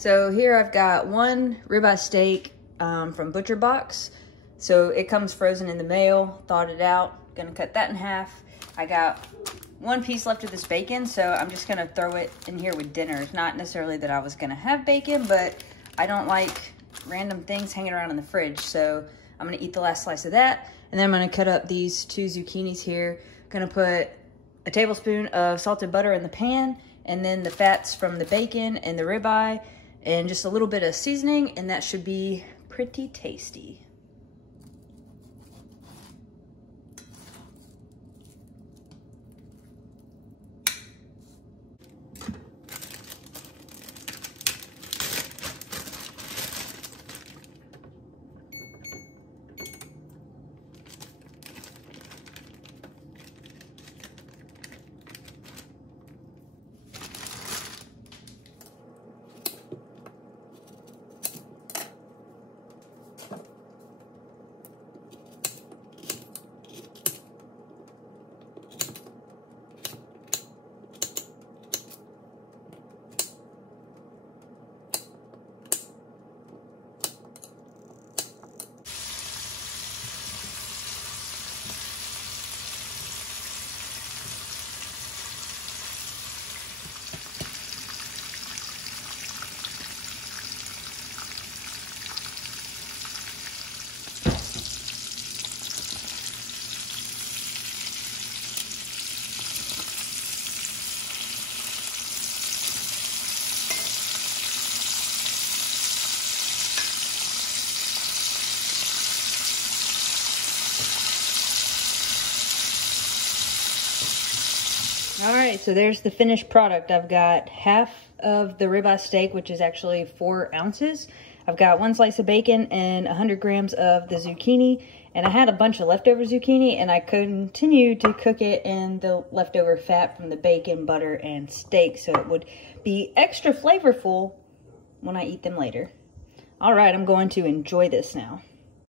So here I've got one ribeye steak from Butcher Box. So it comes frozen in the mail, thawed it out. Gonna cut that in half. I got one piece left of this bacon, so I'm just gonna throw it in here with dinner. It's not necessarily that I was gonna have bacon, but I don't like random things hanging around in the fridge. So I'm gonna eat the last slice of that. And then I'm gonna cut up these 2 zucchinis here. Gonna put a tablespoon of salted butter in the pan, and then the fats from the bacon and the ribeye, and just a little bit of seasoning, and that should be pretty tasty. All right, so there's the finished product. I've got half of the ribeye steak, which is actually 4 ounces. I've got 1 slice of bacon and 100 grams of the zucchini. And I had a bunch of leftover zucchini, and I continued to cook it in the leftover fat from the bacon, butter, and steak, so it would be extra flavorful when I eat them later. All right, I'm going to enjoy this now.